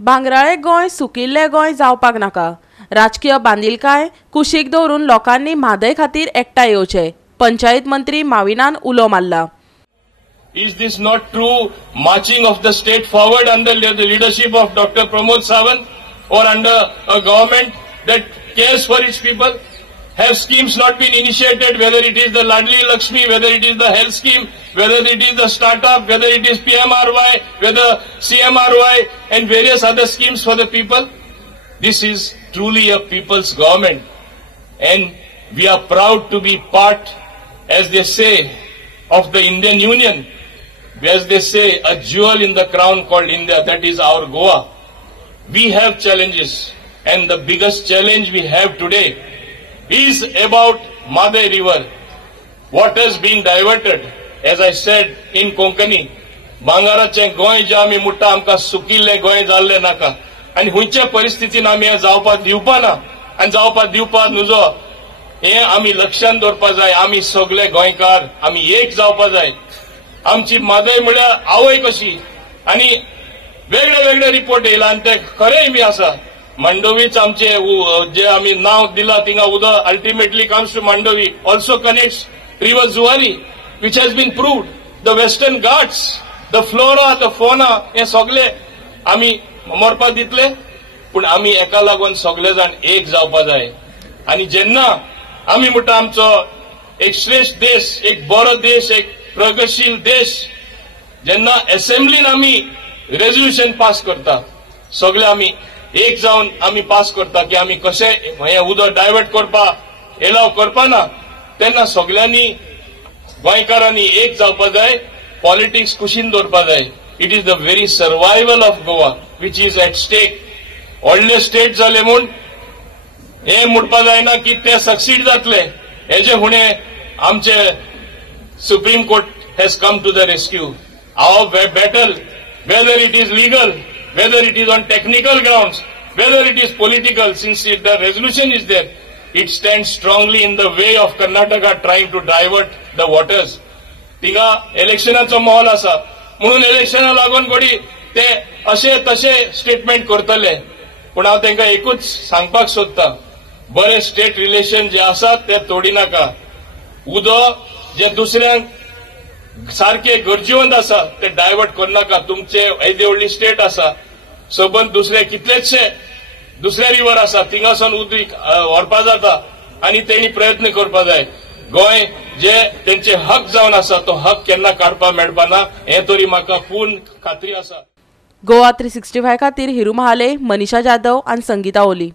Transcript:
भांगराळे गोंय सुकिल्ले गोंय जावपाक नाका। राजकीय बांदिलकाय कुशीक दवरून लोकांनी म्हादय खातीर एकठांय येवचे। पंचायत मंत्री माविनान उलो मारला। Is this not true marching of the state forward under the leadership of Dr. Pramod Sawant or under a government that cares for its people? Have schemes not been initiated, whether it is the Ladli Lakshmi, whether it is the health scheme, whether it is the startup, whether it is PMRY, whether CMRY and various other schemes for the people? This is truly a people's government and we are proud to be part, as they say, of the Indian Union. As they say, a jewel in the crown called India, that is our Goa. We have challenges and the biggest challenge we have today is about Maday River. Waters being diverted, as I said in Konkani, Bangaraचे Goa जे आमी मुट्टा आमकां सुकिल्ले गोंय जाल्ले नाका आनी हुंचे परिस्थितीन आमी हे जावपाक दिवपा ना आनी जावपाक दिवपा नुजो हे आमी लक्षांत दवरपा जाय। आमी सगळे गोंयकार आमी एक जावपा जाय। आमची मादय म्हळ्यार आवय कशी आनी वेगळे वेगळे रिपोर्ट येयला आनी ते खरेय बी आसा। मांडोवीच आमचे जे आमी नाव दिला थिंगा उदक ultimately comes to Mandovi, also connects river Zuari, which has been proved. The Western Ghats, the flora, the fauna, हे सगळे आमी मरपा दितले, पूण आमी एका लागून सगळे जाण एक जावपा जाय। आनी जेन्ना आमी म्हणटा आमचो एक श्रेष्ठ देश, एक बरो देश, एक प्रगतशील देश, जेन्ना असेंब्लीन आमी रेझोल्युशन पास करता, सगळे आमी एक जावन आमी पास करता की आमी कशे हे उदक डायवर्ट करपा एलाव करपा ना, तेन्ना सगळ्यांनी गोंयकारांनी एक जावपा जाय, पॉलिटिक्स कुशीन दवरपा जाय। It is the very survival of Goa which is at stake. व्हडले स्टेट जाले म्हूण हे म्हणपा जायना की ते सक्सीड जातले। हेजे फुडें आमचे supreme court has come to the rescue. Our battle, whether it is legal, whether it is on technical grounds, whether it is political, since the resolution is there, it stands strongly in the way of Karnataka trying to divert the waters. तिगा इलेक्शनाचो माहोल आसा म्हणून इलेक्शना लागून घडी ते अशे तशे statement करतले, पूण हांव तांकां एकूच सांगपाक सोदता, बरे स्टेट रिलेशन जे आसात ते तोडिनाका। उदक जे दुसऱ्यांक सारखे गरजेवंत आसा ते डायवर्ट करनाका। तुमचे येदी व्हडली स्टेट आसा, सबंद दुसरे कितलेशे दुसरे रिवर आसा, थिंगासून उदक व्हरपा जाता आनी तेणी प्रयत्न करपा जाय। गोंय जे तेंचे हक जावन आसा तो हक केन्ना काडपा मेळपा ना, हे तरी म्हाका पूर्ण खात्री आसा। गोवा 365 खातीर हिरू महाले, मनीषा जाधव आनी संगीता ओली।